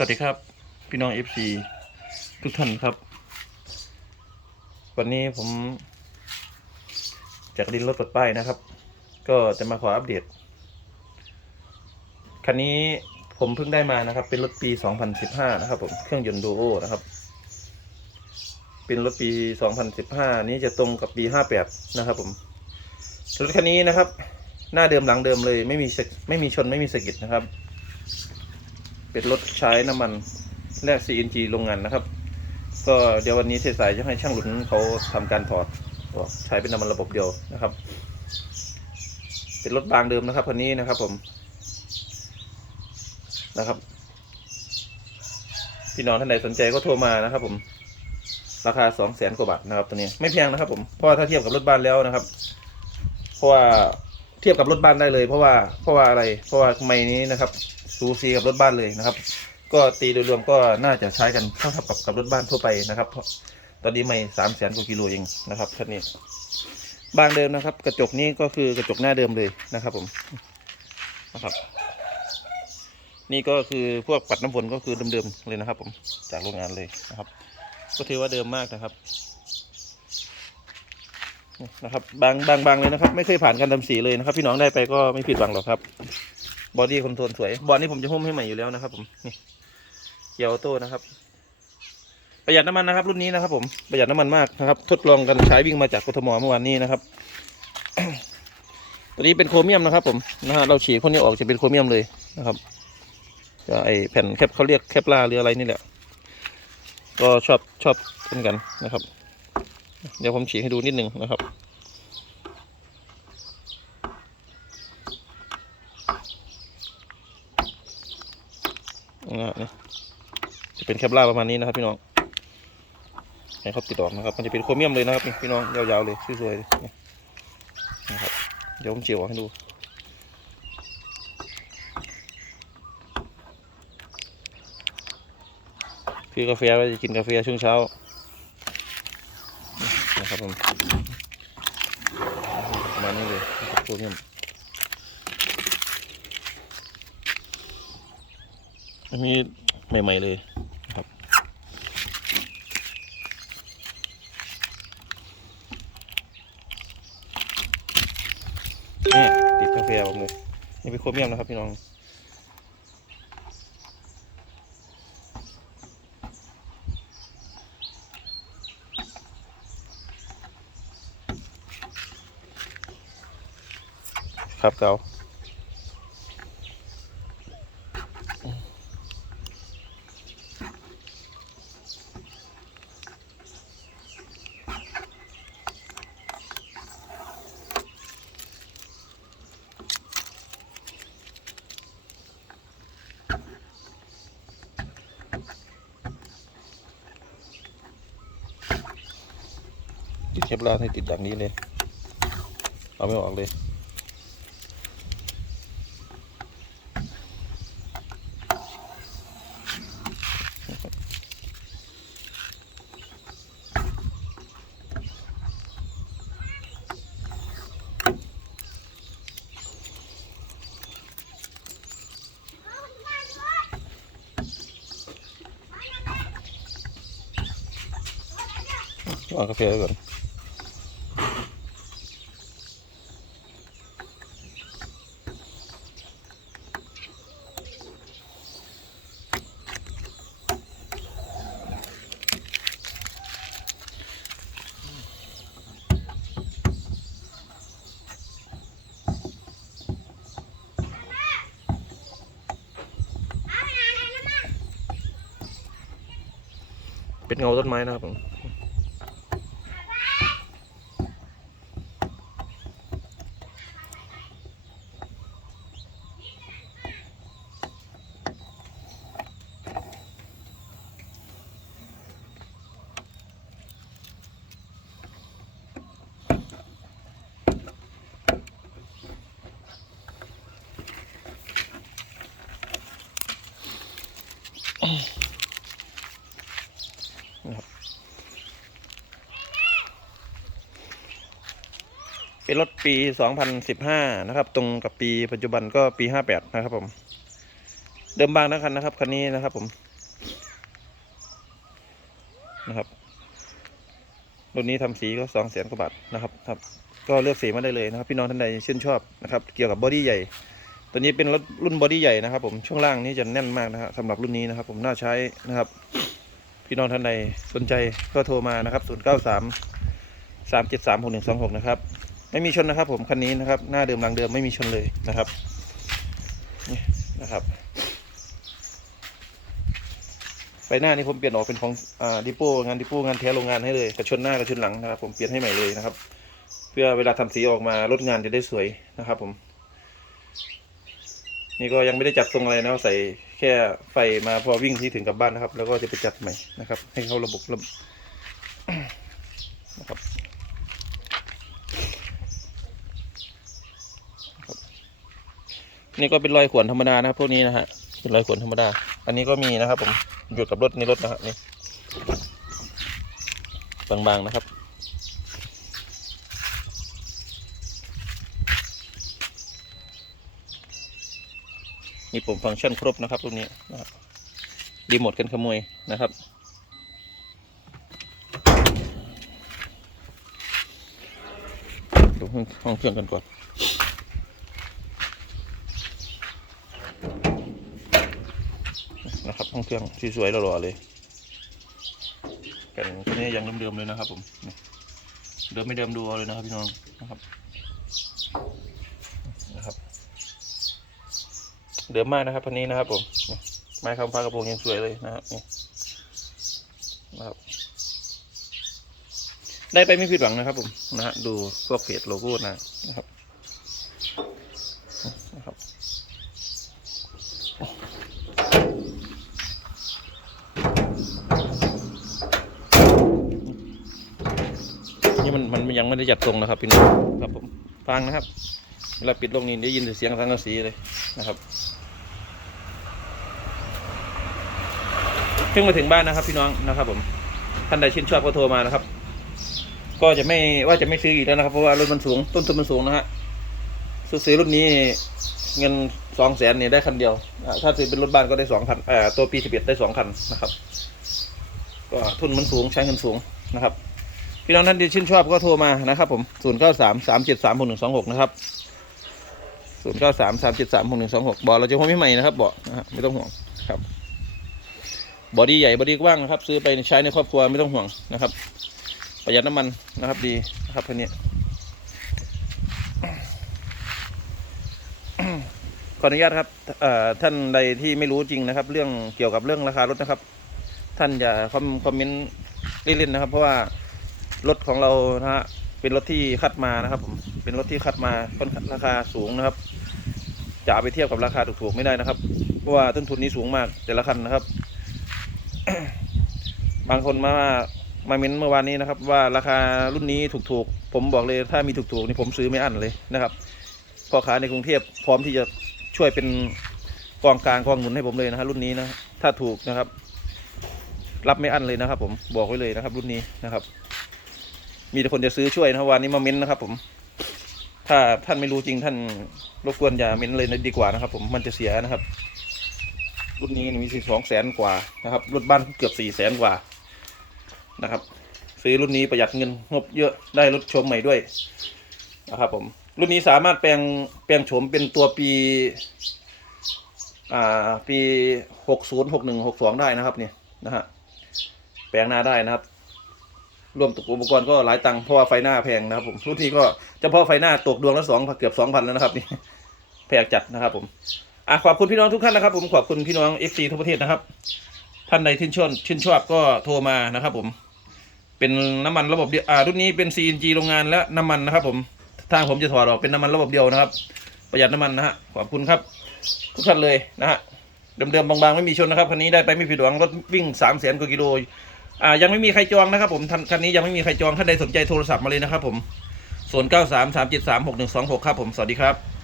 สวัสดีครับ พี่น้อง FC ทุกท่านครับ วันนี้ผมจากดินรถปลดป้ายนะครับ ก็จะมาขออัปเดต คันนี้ผมเพิ่งได้มานะครับ เป็นรถปี 2015 นะครับผมเครื่องยนต์ดูโอนะครับ เป็นรถปี 2015 นี้จะตรงกับปี 58 นะครับผมรถคันนี้นะครับ หน้าเดิมหลังเดิมเลยไม่มีไม่มีชนไม่มีสะกิดนะครับ เป็นรถใช้น้ำมันและ CNG โรงงานนะครับ ก็เดี๋ยววันนี้เทสายจะให้ช่างหลุนเขาทำการถอดออกใช้เป็นน้ำมันระบบเดียวนะครับ เป็นรถบางเดิมนะครับคันนี้นะครับผมนะครับ พี่น้องท่านใดสนใจก็โทรมานะครับ ผม ราคาสองแสนกว่าบาทนะครับตัวนี้ไม่แพงนะครับ ผมเพราะว่าถ้าเทียบกับรถบ้านแล้วนะครับ เพราะว่าเทียบกับรถบ้านได้เลย เพราะว่าเพราะว่าอะไร เพราะว่าไม้นี้นะครับ ซูซีกับรถบ้านเลยนะครับ ก็ตีโดยรวมก็น่าจะใช้กันเท่ากับกับรถบ้านทั่วไปนะครับเพราะตอนนี้ไม่สามแสนกว่ากิโลเองนะครับคันนี้บางเดิมนะครับ กระจกนี้ก็คือกระจกหน้าเดิมเลยนะครับผมนะครับ นี่ก็คือพวกปัดน้ำฝนก็คือเดิมๆเลยนะครับ ผมจากโรงงานเลยนะครับ ก็ถือว่าเดิมมากนะครับนี่นะครับบางบางบางเลยนะครับ ไม่เคยผ่านการทำสีเลยนะครับ พี่น้องได้ไปก็ไม่ผิดหวังหรอกครับ บอดี้คอนโทรลสวย บอดี้นี้ผมจะหุ้มให้ใหม่อยู่แล้วนะครับ ผมนี่เกียร์ออโต้นะครับ ประหยัดน้ำมันนะครับ รุ่นนี้นะครับ ผมประหยัดน้ำมันมากนะครับ ทดลองกันใช้วิ่งมาจากกทมเมื่อวานนี้นะครับ ตัวนี้เป็นโครเมียมนะครับ ผมนะฮะเราฉีกพวกนี้ออกจะเป็นโครเมียมเลยนะครับก็ไอแผ่นแคปเขาเรียกแคปลาหรืออะไรนี่แหละ ก็ชอบชอบเหมือนกันนะครับ เดี๋ยวผมฉีกให้ดูนิดนึงนะครับ นะนี่จะเป็นแคปล่าประมาณนี้นะครับ พี่น้องให้เขาติดออกนะครับ มันจะเป็นโครเมียมเลยนะครับนี่พี่น้องยาวๆเลยสวยๆเลยนะครับเดี๋ยวผมเจียวให้ดูคือกาแฟว่าจะกินกาแฟช่วงเช้านะครับผมประมาณนี้เลยโครเมียม อันนี้ใหม่ ๆ เลยครับ นี่ติดกาแฟผมเลยนี่เป็นโครเมียมนะครับ พี่น้องครับเกา ติดเคปลาร์ให้ติดอย่างนี้เลย เอาไม่ออกเลยวางกาแฟก่อน เป็นเงาต้นไม้นะครับผม เป็นรถปี 2015 นะครับ ตรงกับปีปัจจุบันก็ปี 58 นะครับผม เดิมบางนะคันนะครับคันนี้นะครับผม นะครับรุ่นนี้ทำสีก็สองแสนกว่าบาทนะครับครับ ก็เลือกสีมาได้เลยนะครับ พี่น้องท่านใดชื่นชอบนะครับ เกี่ยวกับบอดี้ใหญ่ ตัวนี้เป็นรถรุ่นบอดี้ใหญ่นะครับ ผมช่วงล่างนี้จะแน่นมากนะครับสำหรับรุ่นนี้นะครับ ผมน่าใช้นะครับ พี่น้องท่านใดสนใจก็โทรมานะครับ 0 9 3 3 7 3 6 1 2 6 นะครับ ไม่มีชนนะครับ ผมคันนี้นะครับ หน้าเดิมหลังเดิมไม่มีชนเลยนะครับนี่นะครับไฟหน้านี่ผมเปลี่ยนออกเป็นของอ่าดิโป้งานดิโป้งานแท้โรงงานให้เลยกระชนหน้ากระชนหลังนะครับผมเปลี่ยนให้ใหม่เลยนะครับ เพื่อเวลาทำสีออกมารถงานจะได้สวยนะครับ ผม นี่ก็ยังไม่ได้จัดทรงอะไรนะใส่แค่ไฟมาพอวิ่งที่ถึงกลับบ้านนะครับ แล้วก็จะไปจัดใหม่นะครับ ให้เข้าระบบระบบนะครับ นี่ก็เป็นรอยขวนธรรมดานะครับพวกนี้นะฮะเป็นรอยขวนธรรมดา อันนี้ก็มีนะครับผมอยู่กับรถในรถนะครับนี่บางๆนะครับ มีปุ่มฟังก์ชันครบนะครับรุ่นนี้นะครับรีโมทกันขโมยนะครับดูห้องเครื่องกันก่อน นะครับห้องเครื่องสวยๆหล่อๆเลยแกันตัวนี้ยังเดิมๆเลยนะครับ ผมเดิมไม่เดิมดูเอาเลยนะครับพี่น้องนะครับนะครับ เดิมมากนะครับพันนี้นะครับ ผมไม้คำฟ้ากระโปรงยังสวยเลยนะครับนี่นะครับ ได้ไปไม่ผิดหวังนะครับ ผมนะฮะดูพวกเพจโลโก้นะนะครับนี่ มันยังไม่ได้จัดทรงนะครับพี่น้องครับผมฟังนะครับเวลาปิดลงนี่ได้ยินแต่เสียงสังกะสีเลยนะครับเพิ่งมาถึงบ้านนะครับ พี่น้องนะครับ ผมท่านใดชื่นชอบก็โทรมานะครับ ก็จะไม่ว่าจะไม่ซื้ออีกแล้วนะครับ เพราะว่ารถมันสูงต้นทุนมันสูงนะฮะซื้อรุ่นนี้เงินสองแสนเนี่ยได้คันเดียว ถ้าซื้อเป็นรถบ้านก็ได้สองคันตัวปีสิบเอ็ดได้สองคันนะครับ ก็ทุนมันสูงใช้เงินสูงนะครับ พี่น้องท่านที่ชื่นชอบก็โทรมานะครับผมศูนย์เก้าสามสามเจ็ดสามหกหนึ่งสองหกนะครับศูนย์เก้าสามสามเจ็ดสามหกหนึ่งสองหกบอกเราจะห้องไม่ใหม่นะครับบอกนะฮะไม่ต้องห่วงครับบอดี้ใหญ่บอดี้กว้างนะครับ ซื้อไปใช้ในครอบครัวไม่ต้องห่วงนะครับ ประหยัดน้ำมันนะครับดีนะครับคันนี้ขออนุญาตครับเอ่อท่านใดที่ไม่รู้จริงนะครับ เรื่องเกี่ยวกับเรื่องราคารถนะครับ ท่านอย่าคอมคอมเมนต์เล่นๆนะครับ เพราะว่า รถของเรานะฮะเป็นรถที่คัดมานะครับผมเป็นรถที่คัดมาค่อนราคาสูงนะครับจะเอาไปเทียบกับราคาถูกๆไม่ได้นะครับ เพราะว่าต้นทุนนี้สูงมากแต่ละคันนะครับ บางคนมามาเม้นเมื่อวานนี้นะครับ ว่าราคารุ่นนี้ถูกๆ ผมบอกเลยถ้ามีถูกๆนี่ผมซื้อไม่อั้นเลยนะครับพ่อค้าในกรุงเทพพร้อมที่จะช่วยเป็นกองกลางกองหนุนให้ผมเลยนะฮะรุ่นนี้นะถ้าถูกนะครับ รับไม่อั้นเลยนะครับ ผมบอกไว้เลยนะครับ รุ่นนี้นะครับ มีแต่คนจะซื้อช่วยนะวันนี้มาเม้นนะครับ ผม ถ้าท่านไม่รู้จริงท่านรบกวนอย่าเม้นเลยดีกว่านะครับ ผมมันจะเสียนะครับ รุ่นนี้มีสิบสองแสนกว่านะครับรถบ้านเกือบสี่แสนกว่านะครับ ซื้อรุ่นนี้ประหยัดเงินงบเยอะได้รถชมใหม่ด้วยนะครับ ผม รุ่นนี้สามารถแปลงแปลงโฉมเป็นตัวปีอ่าปีหกศูนย์หกหนึ่งหกสองได้นะครับเนี่ยนะฮะแปลงหน้าได้นะครับ รวมตกอุปกรณ์ก็หลายตังค์เพราะว่าไฟหน้าแพงนะครับผมรุ่นนี้ก็เฉพาะไฟหน้าตกดวงละสองเกือบสองพันแล้วนะครับนี่แพงจัดนะครับผมอะขอบคุณพี่น้องทุกท่านนะครับ ผมขอบคุณพี่น้องเอฟซีทั่วประเทศนะครับ ท่านใดชื่นชอบชื่นชอบก็โทรมานะครับ ผม เป็นน้ำมันระบบเดียวอ่ารุ่นนี้เป็น CNG โรงงานและน้ำมันนะครับ ผมทางผมจะถอดออกเป็นน้ำมันระบบเดียวนะครับ ประหยัดน้ำมันนะฮะขอบคุณครับ ทุกท่านเลยนะฮะเดิมๆบางๆไม่มีชนนะครับคันนี้ได้ไปไม่ผิดหวังรถวิ่งสามแสนกว่ากิโล อ่ายังไม่มีใครจองนะครับผมท่านคันนี้ยังไม่มีใครจองท่านใดสนใจโทรศัพท์มาเลยนะครับผมศูนเก้าสามสามเจ็ดสามหกหนึ่งสองหกครับผม สวัสดีครับ